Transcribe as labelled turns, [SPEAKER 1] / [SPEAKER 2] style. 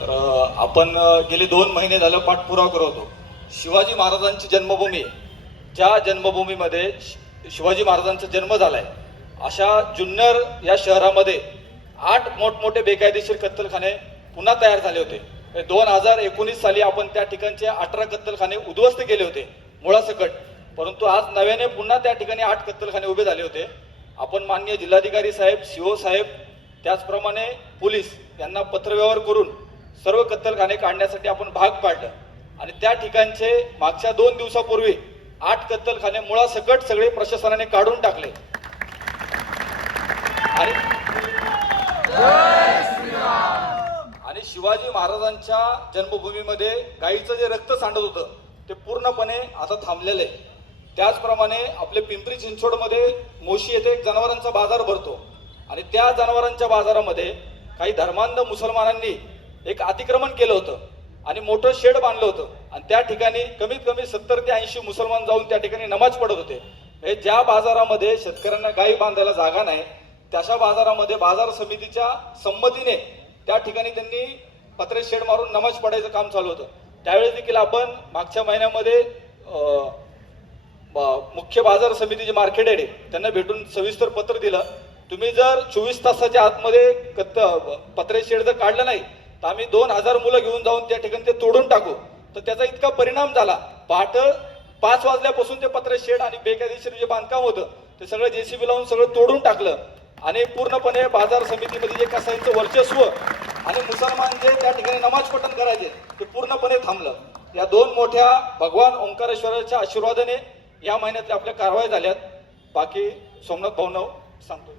[SPEAKER 1] तर आपण गेले दोन महिने झालं पाठपुरावा करतो शिवाजी महाराजांची जन्मभूमी ज्या जन्मभूमीमध्ये शि- शिवाजी महाराजांचा जन्म झाला आहे अशा जुन्नर या शहरामध्ये आठ मोठमोठे बेकायदेशीर कत्तलखाने पुन्हा तयार झाले होते. दोन हजार एकोणीस साली आपण त्या ठिकाणचे अठरा कत्तलखाने उद्ध्वस्त केले होते मुळासकट. परंतु आज नव्याने पुन्हा त्या ठिकाणी आठ कत्तलखाने उभे झाले होते. आपण माननीय जिल्हाधिकारी साहेब सीओ साहेब त्याचप्रमाणे पोलीस यांना पत्रव्यवहार करून सर्व कत्तलखाने काढण्यासाठी आपण भाग पाडलं. आणि त्या ठिकाणचे मागच्या दोन दिवसापूर्वी आठ कत्तलखाने मुळासकट सगळे प्रशासनाने काढून टाकले. आणि आणि शिवाजी महाराजांच्या जन्मभूमीमध्ये गाईचं जे रक्त सांडत होतं ते पूर्णपणे आता थांबलेलं आहे. त्याचप्रमाणे आपले पिंपरी चिंचवडमध्ये मोशी येथे एक जनावरांचा बाजार भरतो. आणि त्या जनावरांच्या बाजारामध्ये काही धर्मांध मुसलमानांनी एक अतिक्रमण केलं होतं. आणि मोठं शेड बांधलं होतं. आणि त्या ठिकाणी कमीत कमी सत्तर ते ऐंशी मुसलमान जाऊन त्या ठिकाणी नमाज पडत होते. हे ज्या बाजारामध्ये शेतकऱ्यांना गायी बांधायला जागा नाही तशा बाजारामध्ये बाजार समितीच्या संमतीने त्या ठिकाणी त्यांनी पत्रे शेड मारून नमाज पडायचं काम चालू होतं. त्यावेळेस देखील आपण मागच्या महिन्यामध्ये मुख्य बाजार समितीचे मार्केट आहे त्यांना भेटून सविस्तर पत्र दिलं. तुम्ही जर चोवीस तासाच्या आतमध्ये कत्त पत्रे शेड जर काढलं नाही तर आम्ही दोन हजार मुलं घेऊन जाऊन त्या ठिकाणी ते तोडून टाकू. तर त्याचा इतका परिणाम झाला. पहाट पाच वाजल्यापासून ते पत्र शेड आणि बेकायदेशीर जे बांधकाम होतं ते सगळं जेसीबी लावून सगळं तोडून टाकलं. आणि पूर्णपणे बाजार समितीमध्ये जे कसाईंचं वर्चस्व आणि मुसलमान जे त्या ठिकाणी नमाज पठण करायचे ते पूर्णपणे थांबलं. या दोन मोठ्या भगवान ओंकारेश्वराच्या आशीर्वादाने या महिन्यातल्या आपल्या कारवाई झाल्यात. बाकी सोमनाथ भाऊनव सांगतो